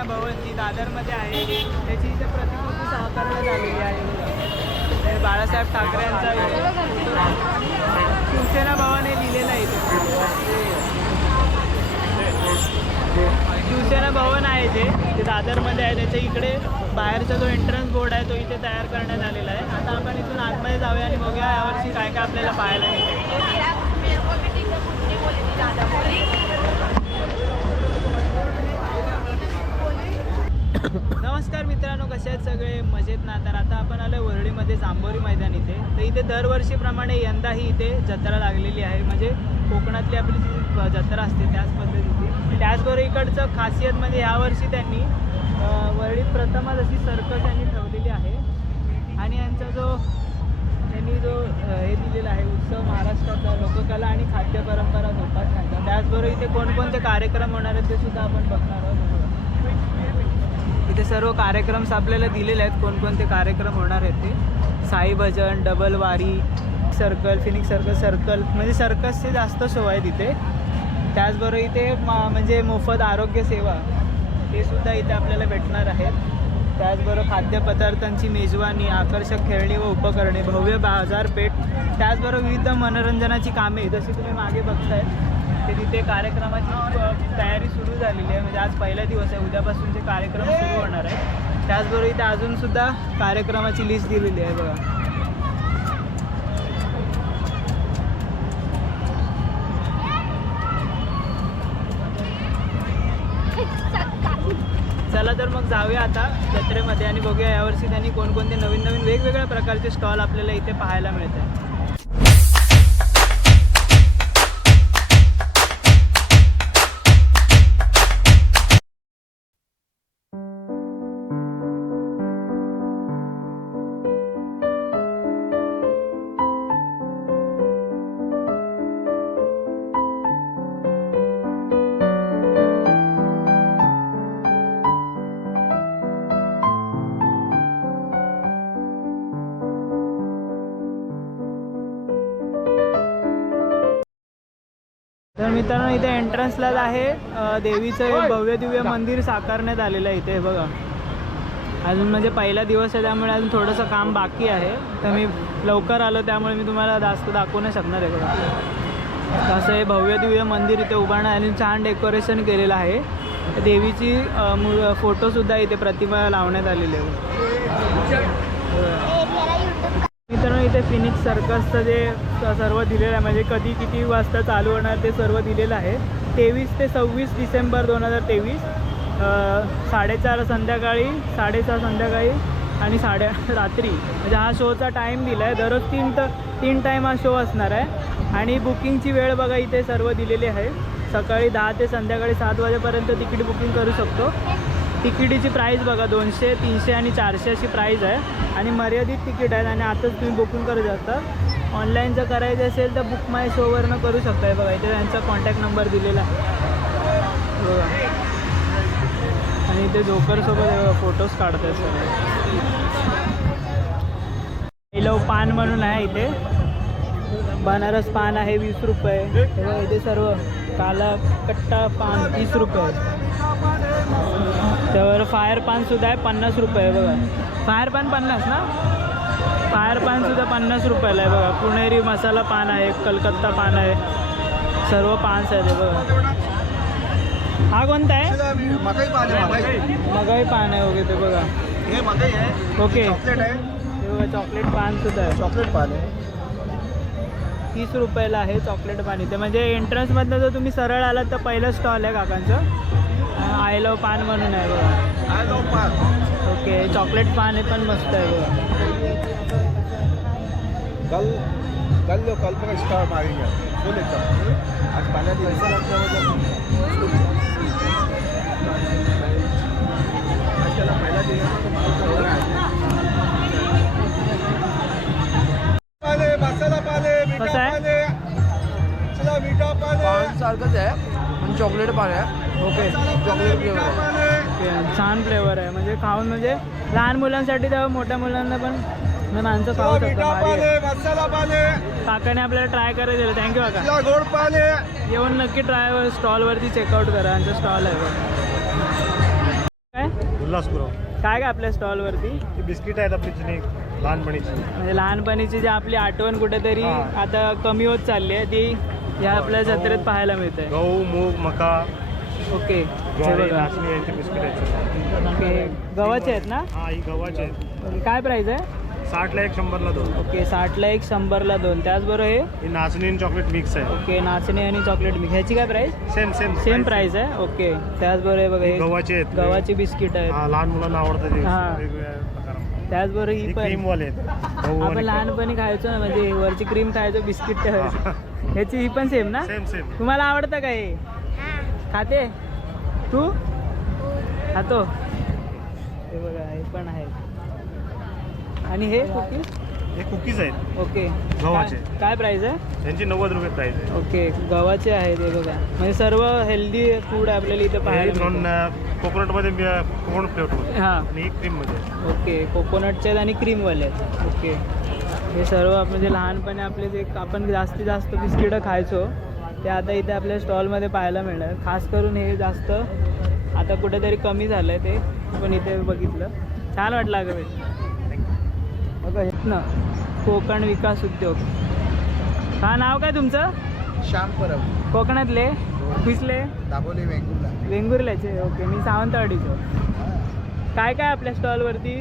शिवसेना भवन जी दादरमध्ये आहे. त्याची इथे प्रतिकृती साकारण्यात आलेली आहे. बाळासाहेब ठाकरे यांचा शिवसेना भवन हे लिहिलेलं आहे इथे शिवसेना भवन आहे जे ते दादरमध्ये आहे. त्याच्या इकडे बाहेरचा जो एंट्रन्स बोर्ड आहे तो इथे तयार करण्यात आलेला आहे. आता आपण इथून आतमध्ये जाऊया आणि बघूया यावर्षी काय काय आपल्याला पाहायला मिळते. नमस्कार मित्रांनो कसे आहेत सगळे? मजेत ना? तर आता आपण आलो वरळीमध्ये जांभोरी मैदान इथे. तर इथे दरवर्षीप्रमाणे यंदाही इथे जत्रा लागलेली आहे. म्हणजे कोकणातली आपली जी जत्रा असते त्याच पद्धतीची. त्याचबरोबर इकडचं खासियत म्हणजे यावर्षी त्यांनी वरळीत प्रथमच अशी सर्कस यांनी ठेवलेली आहे. आणि यांचा जो त्यांनी जो हे दिलेला आहे उत्सव महाराष्ट्राचा लोककला आणि खाद्य परंपरा जोपासण्याचा. त्याचबरोबर इथे कोणकोणते कार्यक्रम होणार आहेत ते सुद्धा आपण बघणार आहोत. ते सर्व कार्यक्रम्स आपल्याला दिलेले आहेत. कोणकोणते कार्यक्रम होणार आहेत ते. साई भजन डबल वारी सर्कल फिनिक्स सर्कल सर्कल म्हणजे सर्कसचे जास्त शो आहे तिथे. त्याचबरोबर इथे मा- म्हणजे मोफत आरोग्य सेवा सुद्धा इथे आपल्याला भेटणार आहेत. त्याचबरोबर खाद्यपदार्थांची मेजवानी आकर्षक खेळणी व उपकरणे भव्य बाजारपेठ. त्याचबरोबर विविध मनोरंजनाची कामे. जशी तुम्ही मागे बघताय ते तिथे कार्यक्रमाची तयारी सुरू झालेली आहे. म्हणजे आज पहिला दिवस आहे. उद्यापासूनचे कार्यक्रम सुरू होणार आहे. त्याचबरोबर इथे अजूनसुद्धा कार्यक्रमाची लिस्ट दिलेली आहे बघा. चला तर मग जाऊया आता जत्रेमध्ये आणि बघूया यावर्षी त्यांनी कोणकोणते नवीन नवीन वेगवेगळ्या प्रकारचे स्टॉल आपल्याला इथे पाहायला मिळतात मित्रांनो इथे एंट्रन्सलाच आहे. देवीचं भव्य दिव्य मंदिर साकारण्यात आलेलं आहे इथे बघा. अजून म्हणजे पहिला दिवस आहे त्यामुळे अजून थोडंसं काम बाकी आहे. तर मी लवकर आलो त्यामुळे मी तुम्हाला जास्त दाखवू नाही शकणार आहे बघा. असं हे भव्य दिव्य मंदिर इथे उभारणं आणि छान डेकोरेशन केलेलं आहे. देवीची फोटोसुद्धा इथे प्रतिमा लावण्यात आलेली आहे. मित्रांनो इथे फिनिक्स सर्कसचं जे सर्व दिलेलं आहे म्हणजे कधी किती वाजता चालू होणार ते सर्व दिलेलं आहे. तेवीस ते सव्वीस डिसेंबर दोन हजार तेवीस साडेचार संध्याकाळी साडेसहा संध्याकाळी आणि साडे रात्री. म्हणजे हा शोचा टाईम दिला आहे दररोज तीन त तीन टाईम हा शो असणार आहे. आणि बुकिंगची वेळ बघा इथे सर्व दिलेली आहे. सकाळी दहा ते संध्याकाळी सात वाजेपर्यंत तिकीट बुकिंग करू शकतो. तिकिटीची प्राईस बघा दोनशे तीनशे आणि चारशे अशी प्राईज आहे. आणि मर्यादित तिकीट आहेत आणि आताच तुम्ही बुकिंग करू शकता. ऑनलाईन जर करायचं असेल तर बुक माय शोवरनं करू शकता बघा. इथे त्यांचा कॉन्टॅक्ट नंबर दिलेला आहे. बघा. आणि इथे जोकरसोबत फोटोज काढतात सगळे. लव पान म्हणून आहे इथे. बनारस पान आहे वीस रुपये. इथे सर्व काला कट्टा पान तीस रुपये. त्यावर फायर पान सुद्धा आहे पन्नास रुपये आहे बघा. फायर पान पन्नास ना? फायर पान सुद्धा पन्नास रुपयाला आहे बघा. पुणेरी मसाला पान आहे कलकत्ता पान आहे. सर्व पान्स आहेत बघा. हा कोणता आहे? मकई पान आहे मकई मगाई पान आहे वगैरे ते बघा. हे मकई आहे ओके. चॉकलेट बघा चॉकलेट पान सुद्धा आहे. चॉकलेट पान आहे तीस रुपयाला आहे चॉकलेट पाणी ते म्हणजे एंट्रन्समधनं जर तुम्ही सरळ आलात तर पहिलं स्टॉल आहे काकांचं. आय लव पान म्हणून आहे बघा. I love paan. Okay chocolate पान हे पण मस्त आहे बघा. कल कल जो कल पर स्टार मारेंगे फुल एकदम. आज पहला दिन ऐसा लगता मतलब आज चला पहला दिन तो माल चल रहा पाले मसाला पाले मीठा कसं आहे? पाले. चला मीठा पाले. पान सारखंच आहे पण चॉकलेट पान आहे. ओके. चॉकलेट फ्लेवर छान फ्लेवर आहे. म्हणजे खाऊन म्हणजे लहान मुलांसाठी तर मोठ्या मुलांना पण म्हणजे माणसं खाऊ काकाने आपल्याला ट्राय करायला दिलं. थँक्यू काका. गोड पाले. येऊन नक्की ट्राय स्टॉलवरती चेकआउट करा. यांचा स्टॉल आहे. उल्हासपुर काय? काय आपल्या स्टॉलवरती ही बिस्किट आहेत आपली जुनी लहानपणीची. म्हणजे लहानपणीची जी आपली आठवण कुठेतरी. आता कमी होत चालली आहे ती या आपल्या जत्रेत पाहायला मिळते. गहू मूग मका ओके. नाचणी यांची बिस्किट आहेत ओके. गव्हाचे आहेत ना? हा ही गव्हाचे आहेत. काय प्राईस आहे? साठला एक शंभरला दोन. ओके साठला एक शंभरला दोन. त्याचबरोबर हे? नाचणी आणि चॉकलेट मिक्स आहे. ओके नाचणी आणि चॉकलेट मिक्स ह्याची काय price same same same price आहे. ओके. त्याचबरोबर बघा हे गव्हाचे आहेत. गव्हाची बिस्किट आहेत. हा लहान मुलांना आवडतात हे. त्याचबरोबर ही पण क्रीम वाले आहेत. गहू आपण लहानपणी खायचो ना म्हणजे वरची क्रीम खायचो बिस्किट. ह्याची ही पण सेम ना? सेम सेम तुम्हाला आवडतं का हे? खाते? तू? खातो. हे बघा हे पण आहे. आणि हे कुकीज हे कुकीज आहेत. ओके. गव्हाचे. काय- प्राईस आहे? त्यांची नव्वद रुपये प्राईस आहे. ओके गव्हाचे आहेत हे बघा. म्हणजे सर्व हेल्दी फूड आपल्याला इथं हे पाहायला मिळतं. कोकोनटमध्ये कोकोनट फ्लेवर हां. आणि ही क्रीममध्ये आहे. ओके कोकोनटचे आहेत आणि क्रीमवाले आहेत. ओके. हे सर्व आप- म्हणजे लहानपणी आपले जे आपण जास्तीत जास्त बिस्किटं खायचो ते आता इथे आपल्या स्टॉलमध्ये पाहायला मिळणार. खास करून हे जास्त आता कुठेतरी कमी झालं आहे ते पण इथे बघितलं. छान वाटलं अगं भेट बघा हे ना कोकण विकास उद्योग. हा नाव काय तुमचं? श्याम परब. कोकणातले? कुसले दाबोली वेंगुर्ला. वेंगुर्ल्याचे ओके. मी सावंतवाडीचो. काय काय आपल्या स्टॉलवरती?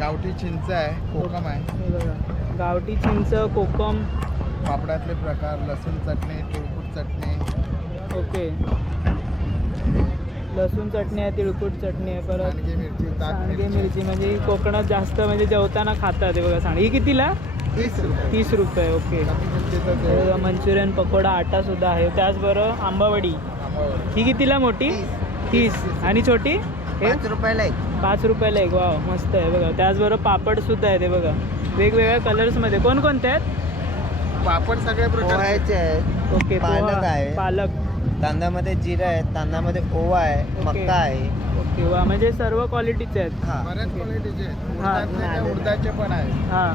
गावठी चिंच आहे कोकम आहे. गावठी चिंच कोकम पापडातले प्रकार लसूण चटणी तिळकुट चटणी. ओके. लसूण चटणी आहे तिळकुट चटणी आहे परत मिरची सांडगे मिरची. म्हणजे कोकणात जास्त म्हणजे जेवताना खातात हे बघा सांडगे. ही कितीला? तीस रुपये. तीस रुपये ओके. मंचुरियन पकोडा आटा सुद्धा आहे. त्याचबरोबर आंबावडी. ही कितीला मोठी? तीस. आणि छोटी? पाच रुपयाला एक. पाच रुपयाला एक. वाव मस्त आहे बघा. त्याचबरोबर पापड सुद्धा आहे ते बघा. वेगवेगळ्या कलर्समध्ये कोणकोणते आहेत? पापड सगळे पोह्याचे आहेत. ओके पालक पोहा, आहे. पालक. तांदळामध्ये जिरा आहे तांदळामध्ये ओवा आहे. मक्का आहे. ओके वा म्हणजे सर्व क्वालिटीचे आहेत. हा. बऱ्याच क्वालिटीचे आहेत. हा. उडदाचे पण आहेत. हां.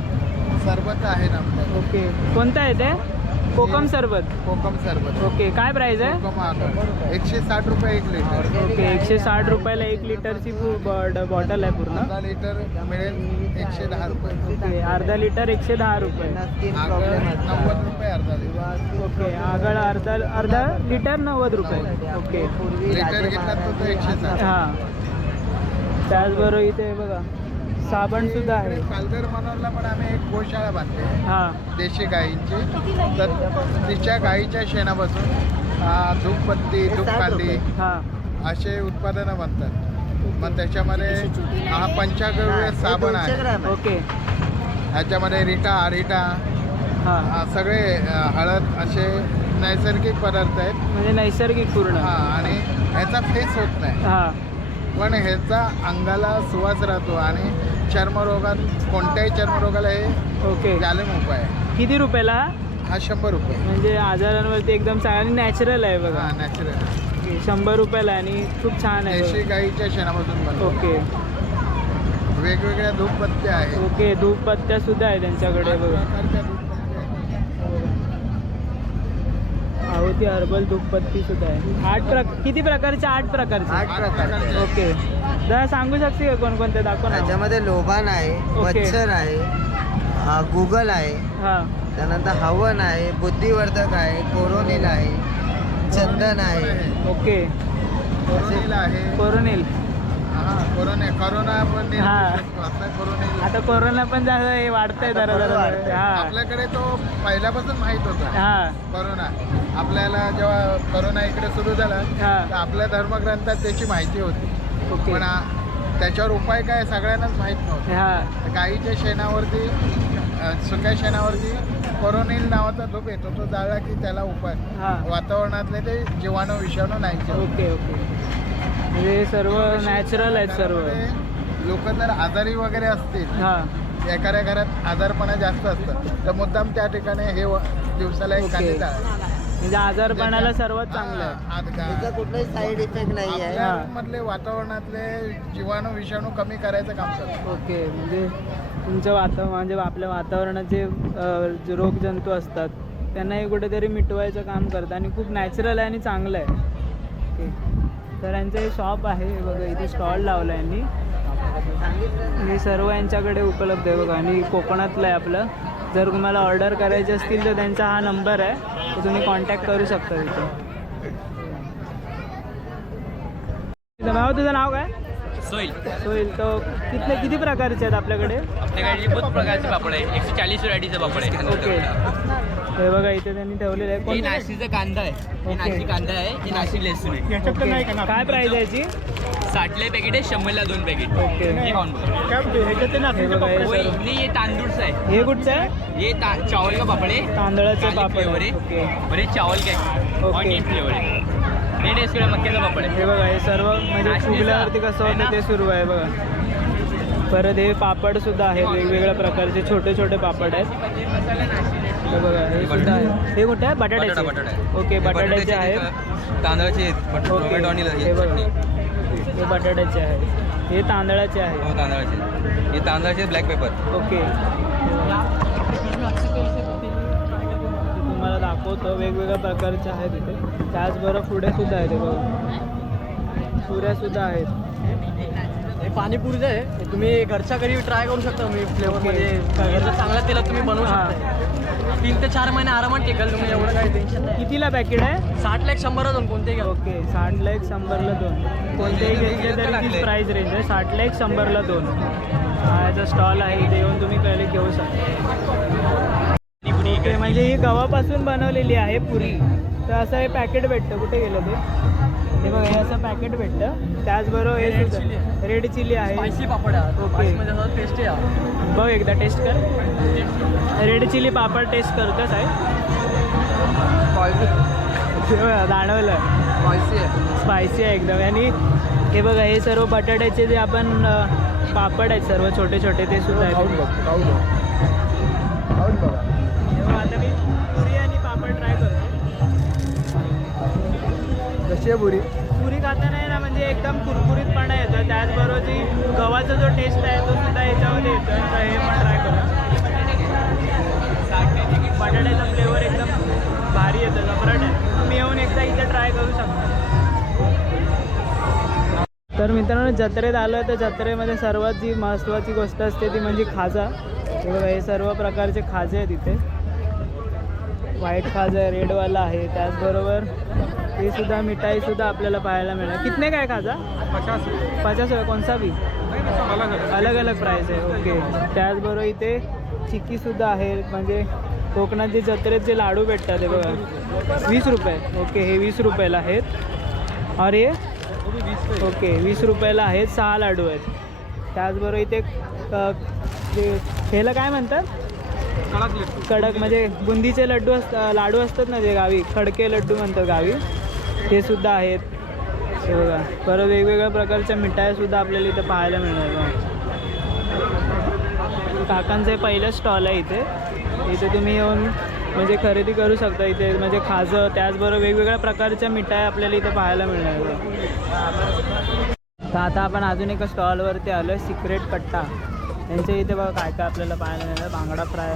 सरबत आहे ना आपल्याकडे. ओके. कोणतं आहे ते? कोकम सरबत. कोकम सरबत. ओके काय प्राईस आहे? कोकम एकशे साठ रुपये एक लिटर ओके एकशे साठ रुपयाला एक लिटरची बॉटल आहे पूर्ण. अर्धा लिटर मिळेल एकशे दहा रुपये. ओके अर्धा लिटर एकशे दहा रुपये. नव्वद रुपये अर्धा लिटर ओके आगळ अर्धा अर्धा लिटर नव्वद रुपये. ओके. लिटर घेतला तर तो एकशे साठ हां. त्याचबरोबर इथे बघा. साबण सुद्धा आहे. पालघर मनोरला पण आम्ही एक गोशाळा बांधली. हां. देशी गाईंची तर तिच्या गाईच्या शेणापासून आ, धूपबत्ती धूपकांडी हां. असे उत्पादनं बनतात. मग त्याच्यामध्ये हा पंचागव्य साबण आहे. ओके. ह्याच्यामध्ये रिटा आरिटा हां. आ, सगळे अ, हळद असे नैसर्गिक पदार्थ आहेत. म्हणजे नैसर्गिक पूर्ण. हा आणि ह्याचा फेस होत नाही. हां. पण ह्याचा अंगाला सुवास राहतो आणि चर्मरोगात कोणत्याही चर्मरोगाला हे ओके. जालिम उपाय आहे. किती रुपयाला? हा? शंभर रुपये. म्हणजे आजारांवरती एकदम चांगली नॅचरल आहे बघा. हा नॅचरल ओके, शंभर रुपयाला आहे आणि खूप छान आहे देशी बघा. गाईच्या शेणापासून बनतो ओके. वेगवेगळ्या धूपबत्त्या आहेत. ओके धूपपत्त्या सुद्धा आहे त्यांच्याकडे आठ बघा. प्रकारच्या आहेत. आहोती हर्बल धूपपत्ती सुद्धा आहे. आठ प्रक किती प्रकारच्या आठ प्रकारचे. आठ आठ प्रकारचे प्रकारचे. ओके. जरा सांगू शकते का कोणकोणते? दाखव ना. त्याच्यामध्ये लोबान आहे ओके. मच्छर आहे गुगल आहे हां. त्यानंतर हवन आहे बुद्धिवर्धक आहे कोरोनिल आहे चंदन आहे. ओके. कोरोनिल आहे. कोरोनिल. हा कोरोना कोरोना पण निर्मूल हा. शकतो. आपला कोरोनिल. आता कोरोना पण जास्त हे वाढतंय आता जरा जरा. वाढतंय. हां. आपल्याकडे तो पहिल्यापासून माहीत होता. हां. कोरोना. आपल्याला जेव्हा कोरोना इकडे सुरू झाला हां. तर आपल्या धर्मग्रंथात त्याची माहिती होती. पण त्याच्यावर उपाय काय सगळ्यांनाच माहीत नव्हतं. गाईच्या शेणावरती सुक्या शेणावरती कोरोनिल नावाचा धूप येतो तो जाळला की त्याला उपाय. वातावरणातले ते जीवाणू विषाणू नाही ओके ओके. म्हणजे हे सर्व नॅचरल आहेत सर्व. लोक जर आजारी वगैरे असतील. हां. एखाद्या घरात आजारपणा जास्त असतं तर मुद्दाम त्या ठिकाणी हे दिवसाला एक. कांदे. म्हणजे आजारपणाला सर्वात चांगलं आहे. हा, त्याचा कुठलाही साईड इफेक्ट नाही आहे हा. मधले वातावरणातले जीवाणू विषाणू कमी करायचं काम करतो ओके म्हणजे तुमच्या वातावरण म्हणजे आपल्या वातावरणात जे अ, जे रोगजंतू असतात त्यांना हे कुठेतरी मिटवायचं काम करतं आणि खूप नॅचरल आहे आणि चांगलं आहे. ओके. तर यांचं हे शॉप आहे हे बघा इथे स्टॉल लावला यांनी. हे सर्व यांच्याकडे उपलब्ध आहे बघा आणि कोकणातलं आहे आपलं. जर तुम्हाला ऑर्डर करायची असतील तर त्यांचा हा नंबर आहे तर तुम्ही कॉन्टॅक्ट करू शकता तिथे. इथं भाऊ तुझं नाव काय? सोईल होईल तर किती किती प्रकारचे आहेत आपल्याकडे? आपल्याकडे बहुत प्रकारचे पापड आहे एकशे चाळीस व्हरायटीचे पापड आहे ओके. हे बघा इथे त्यांनी ठेवलेलं आहे. हे कोण नाशिकचा कांदा आहे. हे. नाशिक कांदा आहे. हे नाशिक लसूण आहे. काय प्राईस आहे याची? साठले पॅकेट आहे शंभरला दोन पॅकेट ओके. हे बघा. हे हे हे हे कुठचं आहे? हे ता चावल का पापड तांदळाचे गार्लिक पापड. फ्लेवर. आहे. ओके. बरे चावल. ऑनियन फ्लेवर आहे. हे टेस्ट करा मक्याचा पापड आहे. हे बघा हे सर्व म्हणजे फुगल्यावरती कसं आहे होतं ना? ते सुरू आहे बघा. परत हे पापड सुद्धा आहेत वेगवेगळ्या प्रकारचे छोटे छोटे पापड आहेत. हे बघा हे सुद्धा आहे. हे कुठे आहे? बटाट्याचे ओके बटाट्याचे आहेत तांदळाचे आहेत. ओके. टोमॅटो आणि हे बघा. हे बटाट्याचे आहेत. हे तांदळाचे आहे हो तांदळाचे हे तांदळाचे ब्लॅक पेपर. ओके. दाखवतो वेगवेगळ्या प्रकारचे आहेत इथे. त्याचबरोबर पुढे सुद्धा आहेत बघा. पुऱ्या सुद्धा आहेत. पाणीपुरी जे आहे तुम्ही घरच्या घरी ट्राय करू शकता तुम्ही फ्लेवरमध्ये ओके. घरचं चांगल्या तेलात तुम्ही बनवू. शकता. तीन ते चार महिने आरामात टिकेल तुम्ही एवढं काही टेन्शन नाही. कितीला पॅकेट आहे? साठ लाख शंभर दोन कोणतेही घ्या. ओके साठला एक शंभरला दोन. कोणतेही घेतले तरी तीच प्राईस रेंज आहे. साठला एक शंभरला दोन. हा याचा स्टॉल आहे. इथे येऊन तुम्ही पहिले घेऊ शकता. ओके म्हणजे ही गव्हापासून बनवलेली आहे पुरी. तर असं हे पॅकेट भेटतं. कुठे गेलं ते? हे बघा हे असं पॅकेट भेटतं. त्याचबरोबर हे Red सुद्धा. रेड चिली आहे. पापड ओके. टेस्टी बघ एकदा टेस्ट कर. रेड चिली पापड टेस्ट हे बघा, जाणवलं. स्पायसी आहे. स्पायसी आहे एकदम. आणि हे बघा हे सर्व बटाट्याचे जे आपण पापड आहेत सर्व छोटे छोटे ते सुद्धा आहेत. कशी आहे पुरी? पुरी खाताना आहे ना म्हणजे एकदम कुरकुरीतपणा येतो त्याचबरोबर जी गव्हाचा जो टेस्ट आहे तो सुद्धा याच्यामध्ये येतो तर हे पण ट्राय करा बटाट्याचा फ्लेवर एकदम भारी येतो जबरट आहे. तुम्ही येऊन एकदा इथे ट्राय करू शकता. तर मित्रांनो जत्रेत आलो तर जत्रेमध्ये सर्वात जी महत्त्वाची गोष्ट असते ती म्हणजे खाजा. हे हे सर्व प्रकारचे खाजे आहेत इथे. व्हाईट खाजा आहे रेडवाला आहे. त्याचबरोबर हे सुद्धा मिठाई सुद्धा आपल्याला पाहायला मिळणार. कितने काय खाजा? पचास आहे कोणसा बी? अलग अलग. प्राईस आहे. ओके त्याचबरोबर इथे चिक्कीसुद्धा आहे म्हणजे कोकणात जे जत्रेत जे लाडू भेटतात हे बघा. वीस रुपये. ओके हे वीस रुपयाला आहेत. हे? ओके वीस रुपयाला आहेत. सहा लाडू आहेत. त्याचबरोबर इथे ह्याला काय म्हणतात? कडक म्हणजे बुंदीचे लड्डू असत लाडू असतात ना जे गावी? खडके लड्डू म्हणतात गावी. ते सुद्धा आहेत. हे बघा परत वेगवेगळ्या प्रकारच्या मिठाया सुद्धा आपल्याला इथे पाहायला मिळणार बघा. काकांचं हे पहिलं स्टॉल आहे इथे. इथे तुम्ही येऊन म्हणजे खरेदी करू शकता इथे. म्हणजे खाजं त्याचबरोबर वेगवेगळ्या प्रकारच्या मिठाई आपल्याला इथे पाहायला मिळणार तर आता आपण अजून एका स्टॉलवरती आलो आहे सिक्रेट कट्टा यांच्या इथे बघा काय काय आपल्याला पाहायला मिळणार. बांगडा फ्राय.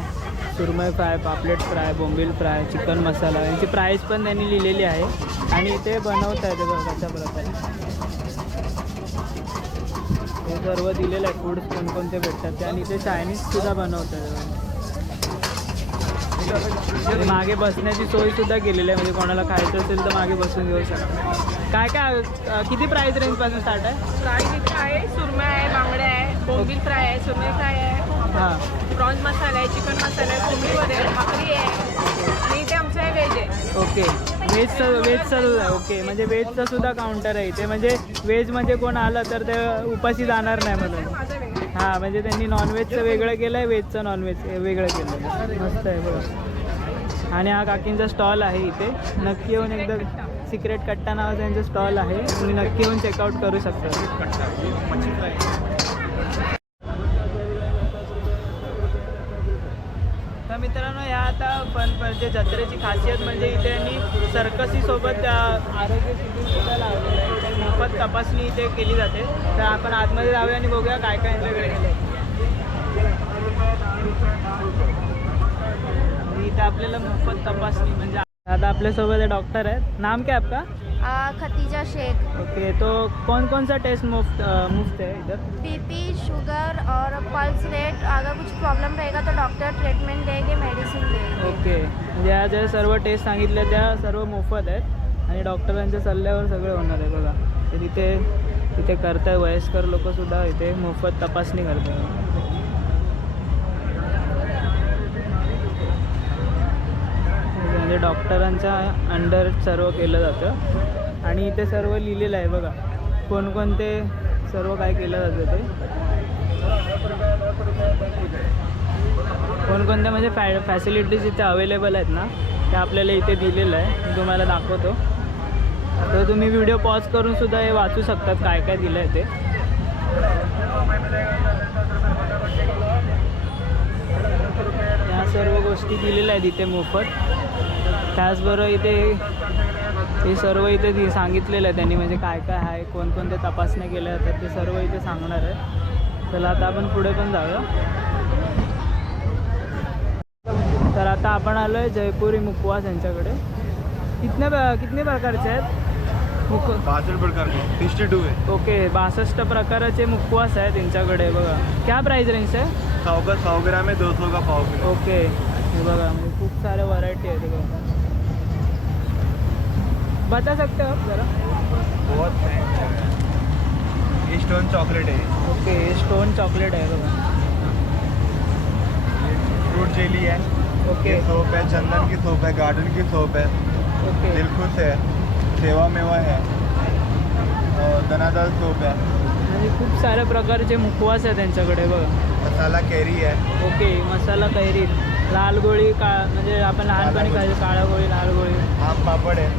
सुरमय फ्राय पापलेट फ्राय बोंबील फ्राय चिकन मसाला यांची प्राईस पण त्यांनी लिहिलेली आहे. आणि इथे बनवता येते बघा कशा प्रकारे. हे सर्व दिलेलं आहे फूड्स कोणकोणते भेटतात ते. आणि इथे चायनीजसुद्धा बनवता आणि मागे बसण्याची सोयसुद्धा केलेली आहे. म्हणजे कोणाला खायचं असेल तर मागे बसून घेऊ शकतो. काय काय किती प्राईस रेंजपासून स्टार्ट आहे? प्राईस इथे आहे सुरमय आहे बांगड्या आहे बोंबील फ्राय आहे सुरमय फ्राय आहे. प्रॉन्स मसाला आहे चिकन मसाला आहे कोंबडी वगैरे भाकरी आहे. आणि इथे आमचं आहे व्हेज आहे. ओके. व्हेजचं व्हेजचं आहे ओके. म्हणजे व्हेजचं सुद्धा काउंटर आहे इथे. म्हणजे व्हेज म्हणजे कोण आलं तर ते उपाशी जाणार नाही म्हणून. हां म्हणजे त्यांनी नॉनव्हेजचं वेगळं केलं आहे व्हेजचं नॉनव्हेज वेगळं केलं आहे मस्त आहे बघा. आणि हा काकींचा स्टॉल आहे इथे. नक्की येऊन एकदा सिक्रेट कट्टा नावाचा त्यांचा स्टॉल आहे. तुम्ही नक्की येऊन चेकआउट करू शकता. आता पण म्हणजे जत्रेची खासियत म्हणजे इथे यांनी सर्कसीसोबत आरोग्य शिबिर सुद्धा लावलेलं आहे. तर मोफत तपासणी इथे केली जाते. तर आपण आतमध्ये जाऊया आणि बघूया काय काय यांच्याकडे इथे आपल्याला मोफत तपासणी म्हणजे आता आपल्यासोबत डॉक्टर आहेत. नाम काय आपका? खतीजा शेख. ओके तो कौन कौन सा टेस्ट मुफ्त मुफ्त है इधर? बीपी शुगर और पल्स रेट अगर कुछ प्रॉब्लम रहेगा तो डॉक्टर ट्रीटमेंट देंगे मेडिसिन देंगे. ओके म्हणजे या ज्या सर्व टेस्ट सांगितल्या त्या सर्व मोफत आहेत. आणि डॉक्टरांच्या सल्ल्यावर सगळं होणार आहे बघा. तर इथे इथे करताय वयस्कर लोकसुद्धा इथे मोफत तपासणी करतात म्हणजे डॉक्टरांच्या अंडर सर्व केलं जातं. आणि इथे सर्व लिहिलेलं आहे बघा. कोणकोणते सर्व काय केलं जातं ते. कोणकोणत्या म्हणजे फॅ फॅसिलिटीज इथे अवेलेबल आहेत ना ते आपल्याला इथे दिलेलं आहे. मी तुम्हाला दाखवतो. तर तुम्ही व्हिडिओ पॉज करून सुद्धा हे वाचू शकतात काय काय दिलं आहे ते. या सर्व गोष्टी दिलेल्या आहेत इथे मोफत. त्याचबरोबर इथे हे सर्व इथे दि- सांगितलेलं आहे त्यांनी म्हणजे काय काय आहे कोणकोणत्या तपासण्या केल्या जातात ते सर्व इथे सांगणार आहे. चला आता आपण पुढे पण जाऊया. तर आता आपण आलो आहे जयपुरी मुकवास यांच्याकडे. कितने कितने प्रकारचे आहेत? ओके बासष्ट प्रकाराचे मुकवास आहेत त्यांच्याकडे बघा. क्या प्राईस रेंज आहे? सौ का सौ ग्राम है दो सौ का पाव ओके. हे बघा म्हणजे खूप साऱ्या व्हरायटी आहेत बघा. बता सकते हो आप जरा? बहुत है। ये स्टोन चॉकलेट है। ओके हे स्टोन चॉकलेट आहे बघा. फ्रूट जेली है। ओके. सोप है चंदन की सोप है गार्डन की सोप है। ओके. दिलखुश है सेवा मेवा है। और दनादार सोप है। म्हणजे खूप साऱ्या प्रकारचे मुखवास आहेत त्यांच्याकडे बघा. मसाला कैरी है। ओके मसाला कैरी. लाल गोळी का म्हणजे आपण लहानपणी खायचो काळा गोळी लाल गोळी. आम पापड़ है।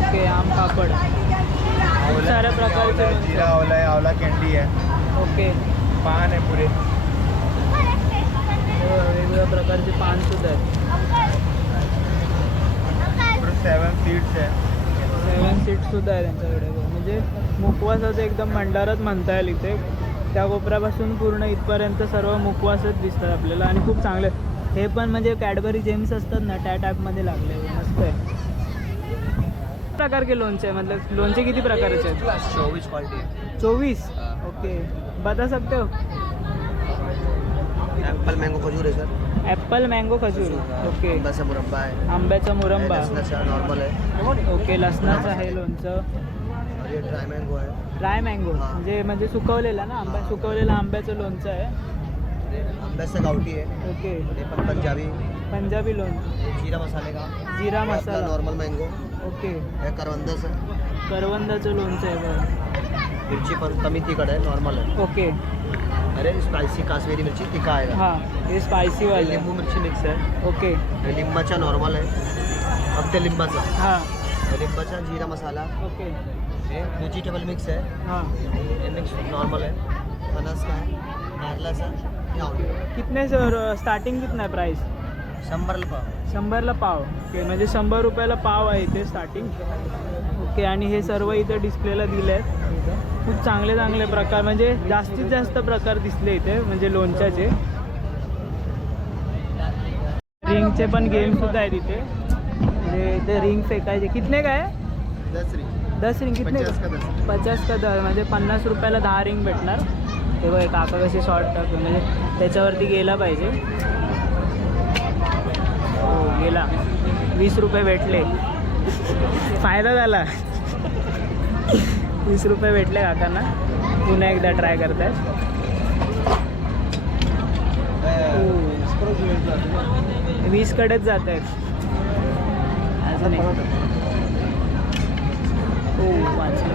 ओके आम पापड. खूप साऱ्या आंवला प्रकारचे है, जीरा आंवला है आंवला कैंडी है ओके. पान है पूरे. वेगवेगळ्या प्रकारचे पान सुद्धा आहेत. सेवन सीड्स है सेवन सीट सुद्धा आहे त्यांच्याकडे. म्हणजे मुखवासाचं एकदम भंडारच म्हणता येईल इथे. त्या कोपऱ्यापासून पूर्ण इथपर्यंत सर्व मुखवासच दिसतात आपल्याला. आणि खूप चांगले. हे पण म्हणजे कॅडबरी जेम्स असतात ना त्या टाईपमध्ये लागले मस्त आहे. प्रकार के लोणचे आहे मतलब लोणचे किती प्रकारचे आहेत? चौबीस क्वालिटी चोवीस? ओके. बता सकते हो? एप्पल मैंगो खजूर है सर ॲपल मँगो खजूर. ओके. से मुरब्बा है आंब्याचा मुरंबा नॉर्मल है ओके लसणाचं आहे लोणचं. और ये ड्राई मैंगो है ड्राय मँगो हा. म्हणजे म्हणजे सुकवलेला ना आंबा सुकवलेलं आंब्याचं लोणचं आहे. अम्बे से गाउटी है ओके पंजाबी. पंजाबी लोणचं. जीरा मसाले का? जीरा मसाला. Normal mango okay. है करवंदस है करवंदाचं लोणचं आहे बघा मिर्ची पर कमी तिखट है नॉर्मल है ओके. अरे स्पाइसी काश्मीरी मिर्ची तिखा आएगा हां हे स्पायसी वाले लिंबू मिर्ची मिक्स है ओके. ये लिंबाचा नॉर्मल है अब ते लिंबाचा. हां. लिंबाचा जीरा मसाला. ओके. ये व्हेजिटेबल मिक्स है हां. ये मिक्स नॉर्मल है फणस का है नारळाचा. हे आवडी कितने सर स्टार्टिंग कितना आहे प्राईस शंभरला पाव. शंभरला पाव. ओके म्हणजे शंभर रुपयाला पाव आहे इथे स्टार्टिंग ओके आणि हे सर्व इथे डिस्प्लेला दिले आहेत खूप चांगले चांगले प्रकार म्हणजे जास्तीत जास्त प्रकार दिसले इथे म्हणजे लोणच्याचे. रिंगचे पण गेम सुद्धा आहेत इथे. म्हणजे इथे रिंग फेकायचे. कितने काय दस रिंग. दस रिंग कितने? पचास का दहा म्हणजे पन्नास रुपयाला दहा रिंग भेटणार. ते बघ काका कसे शॉर्ट म्हणजे त्याच्यावरती गेला पाहिजे. गेला. वीस रुपये भेटले. फायदा झाला. वीस रुपये भेटले काकांना. पुन्हा एकदा ट्राय करतायत हो. वीस कडेच जात आहेत. अजून एक. हो वाचलं.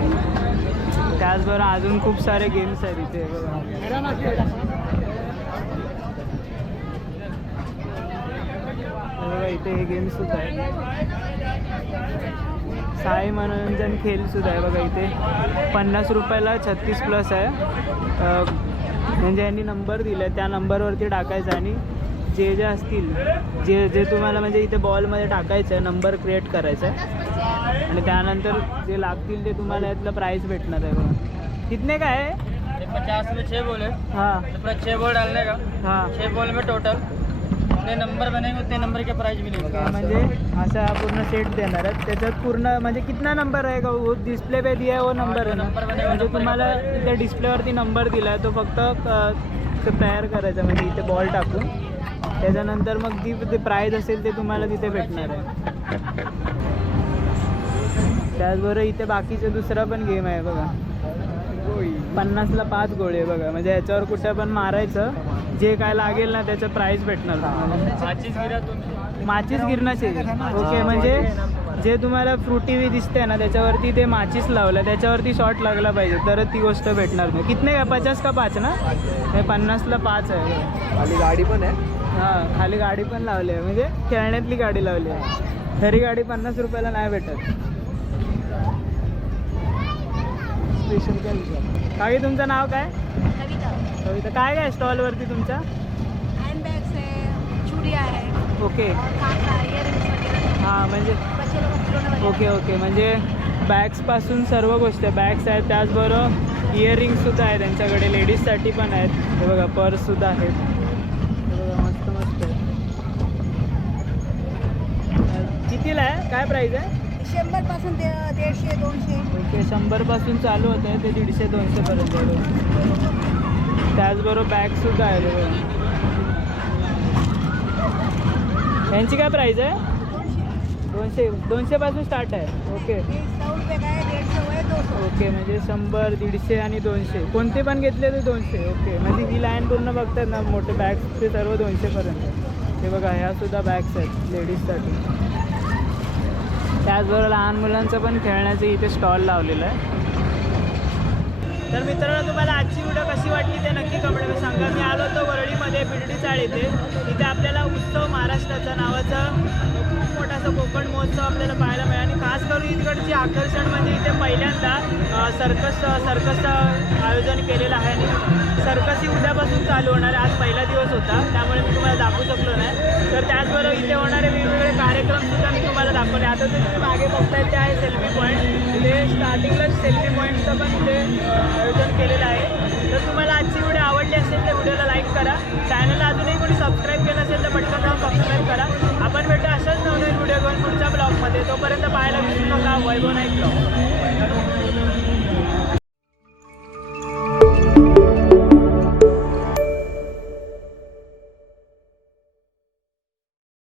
त्याचबरोबर अजून खूप सारे गेम्स आहेत इथे. बघा बघा इथे हे गेम्स सुद्धा आहेत साई मनोरंजन खेळ सुद्धा आहे बघा इथे. पन्नास रुपयाला छत्तीस प्लस आहे. म्हणजे यांनी नंबर दिला त्या नंबरवरती टाकायचं आणि जे जे असतील जे जे तुम्हाला म्हणजे इथे बॉलमध्ये टाकायचं आहे नंबर क्रिएट करायचा आहे आणि त्यानंतर जे लागतील ते तुम्हाला यातलं प्राईस भेटणार आहे बघा. कितने का आहे? पचास में छः बोले हां. पूरा छः बॉल डालने का? हां. छः बॉल में टोटल जितने नंबर बनेंगे उतने नंबर के प्राइज मिलेंगे। म्हणजे असा पूर्ण सेट देणार आहेत. त्याच्यात पूर्ण म्हणजे कितना नंबर आहे का? वो डिस्प्ले पे दिया है वो नंबर आहे ना? म्हणजे तुम्हाला त्या डिस्प्लेवरती नंबर दिला आहे तो फक्त ते तयार करायचा म्हणजे इथे बॉल टाकून. त्याच्यानंतर मग ती ते प्राईज असेल ते तुम्हाला तिथे भेटणार आहे. त्याचबरोबर इथे बाकीचे दुसरा पण गेम आहे बघा. पन्नासला पाच गोळे आहे बघा. म्हणजे याच्यावर कुठं पण मारायचं जे काय लागेल ना त्याचं प्राईज भेटणार. माचीस गिरणाचे ओके म्हणजे जे तुम्हाला फ्रुटी दिसते ना त्याच्यावरती ते माचीस लावलं त्याच्यावरती शॉट लागला पाहिजे तरच ती गोष्ट भेटणार नाही कितने का? पचास का पाच ना? हे पन्नासला पाच आहे. खाली गाडी पण आहे. हां खाली गाडी पण लावली आहे. म्हणजे खेळण्यातली गाडी लावली आहे. खरी गाडी पन्नास रुपयाला नाही भेटत. स्पेशल काय विचार काकी तुमचं नाव काय? कविता. कविता. काय काय स्टॉलवरती तुमच्या? हँडबॅग्स आहे चुडिया आहे. ओके हां म्हणजे ओके ओके म्हणजे बॅग्सपासून सर्व गोष्टी बॅग्स आहेत त्याचबरोबर इयरिंगसुद्धा आहे त्यांच्याकडे लेडीजसाठी पण आहेत. हे बघा पर्ससुद्धा आहेत. हे बघा मस्त मस्त आहे कितीला आहे? काय प्राईस आहे? शंभरपासून ते दीडशे दोनशे. ते शंभरपासून चालू होतं आहे ते दीडशे दोनशेपर्यंत आहे त्याचबरोबर बॅगसुद्धा आहे बघा. यांची काय प्राईज आहे? दोनशे दोनशेपासून स्टार्ट आहे. ओके. ओके म्हणजे शंभर दीडशे आणि दोनशे. कोणते पण घेतले ते दोनशे. ओके. म्हणजे ही लाईन पूर्ण बघतात ना मोठे बॅग्स ते सर्व दोनशेपर्यंत. ते हे बघा ह्यासुद्धा बॅग्स आहेत लेडीजसाठी त्याचबरोबर लहान मुलांचं पण खेळण्याचं इथे स्टॉल लावलेलं आहे. तर मित्रांनो तुम्हाला आजची व्हिडिओ कशी वाटली ते नक्की कमेंटमध्ये सांगा. मी आलो होतो वरळीमध्ये बिर्डी चाळ येथे इथे आपल्याला उत्सव महाराष्ट्राचा नावाचा खूप मोठासा कोकण महोत्सव आपल्याला पाहायला मिळतो आणि आकर्षण म्हणजे इथे पहिल्यांदा अ, सर्कस सर्कसचं आयोजन केलेलं आहे आणि सर्कस ही उद्यापासून चालू होणार आहे. आज पहिला दिवस होता त्यामुळे मी तुम्हाला दाखवू शकलो नाही. तर त्याचबरोबर इथे होणारे वेगवेगळे कार्यक्रमसुद्धा मी तुम्हाला दाखवले. आता जे तुम्ही मागे बघताय ते आहे सेल्फी पॉईंट इथे स्टार्टिंगलाच सेल्फी पॉईंटचं पण इथे आयोजन केलेलं आहे. तर तुम्हाला आजची व्हिडिओ आवडली असेल तर व्हिडिओला लाईक करा. चॅनलला अजूनही कोणी सबस्क्राईब केलं असेल तर पटकन जाऊन सबस्क्राईब करा. आपण भेटू नवीन व्हिडिओ घेऊन पुढच्या ब्लॉगमध्ये तोपर्यंत पाहायला विसरू नका. वैभव नाईक ब्लॉग